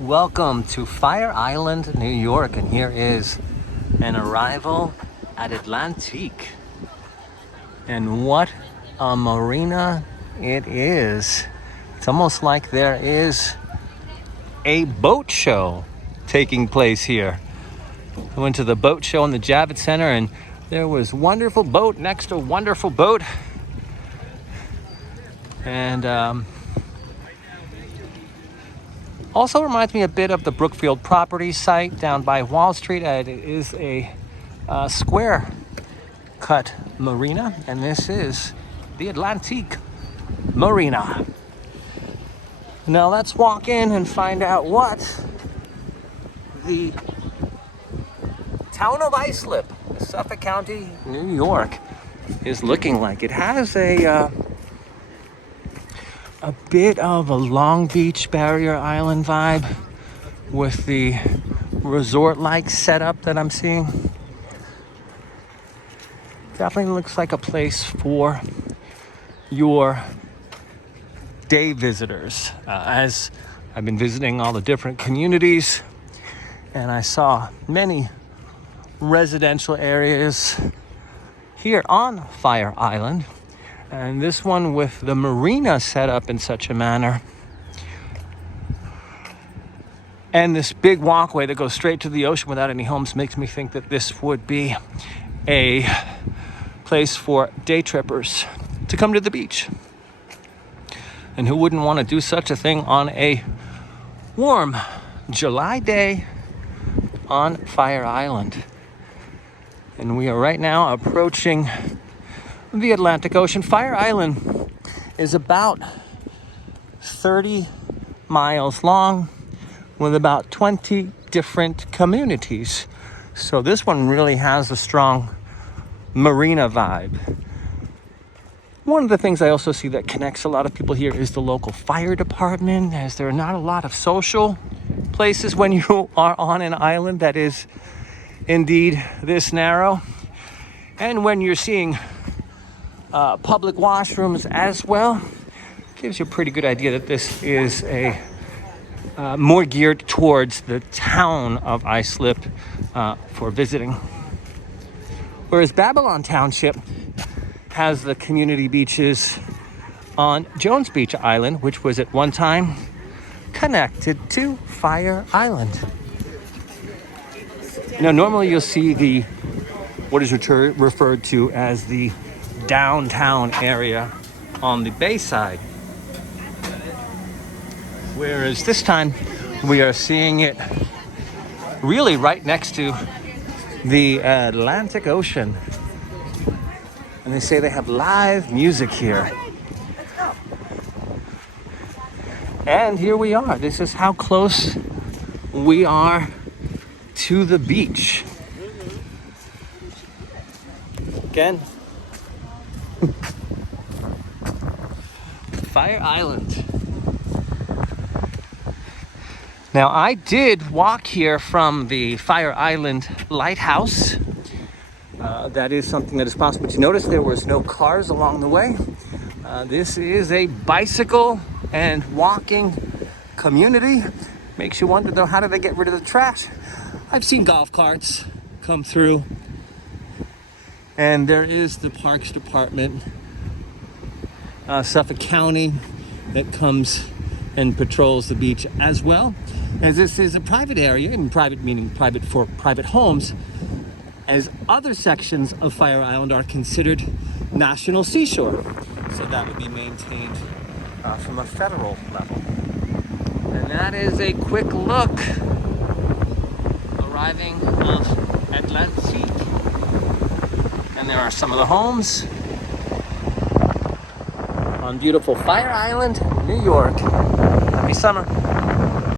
Welcome to Fire Island, New York, and here is an arrival at Atlantique. And what a marina it is. It's almost like there is a boat show taking place here. I went to the boat show in the Javits Center and there was wonderful boat next to wonderful boat. And also reminds me a bit of the Brookfield property site down by Wall Street. It is a square cut marina, and this is the Atlantique Marina. Now let's walk in and find out what the town of Islip, Suffolk County, New York, is looking like. It has a bit of a Long Beach Barrier Island vibe with the resort-like setup that I'm seeing. Definitely looks like a place for your day visitors. As I've been visiting all the different communities, and I saw many residential areas here on Fire Island. And this one with the marina set up in such a manner. And this big walkway that goes straight to the ocean without any homes makes me think that this would be a place for day trippers to come to the beach. And who wouldn't want to do such a thing on a warm July day on Fire Island? And we are right now approaching the Atlantic Ocean. Fire Island is about 30 miles long with about 20 different communities. So this one really has a strong marina vibe. One of the things I also see that connects a lot of people here is the local fire department, as there are not a lot of social places when you are on an island that is indeed this narrow. And when you're seeing public washrooms as well, gives you a pretty good idea that this is a more geared towards the town of Islip for visiting. Whereas Babylon Township has the community beaches on Jones Beach Island, which was at one time connected to Fire Island. Now, normally you'll see what is referred to as the downtown area on the bay side, whereas this time we are seeing it really right next to the Atlantic Ocean. And they say they have live music here. And here we are. This is how close we are to the beach. Again, Fire Island. Now, I did walk here from the Fire Island Lighthouse. That is something that is possible. But you notice there was no cars along the way. This is a bicycle and walking community. Makes you wonder, though, how do they get rid of the trash? I've seen golf carts come through. And there is the Parks Department, Suffolk County, that comes and patrols the beach as well. As this is a private area, and private meaning private for private homes, as other sections of Fire Island are considered national seashore. So that would be maintained from a federal level. And that is a quick look arriving of Atlantique. And there are some of the homes on beautiful Fire Island, New York. Happy summer.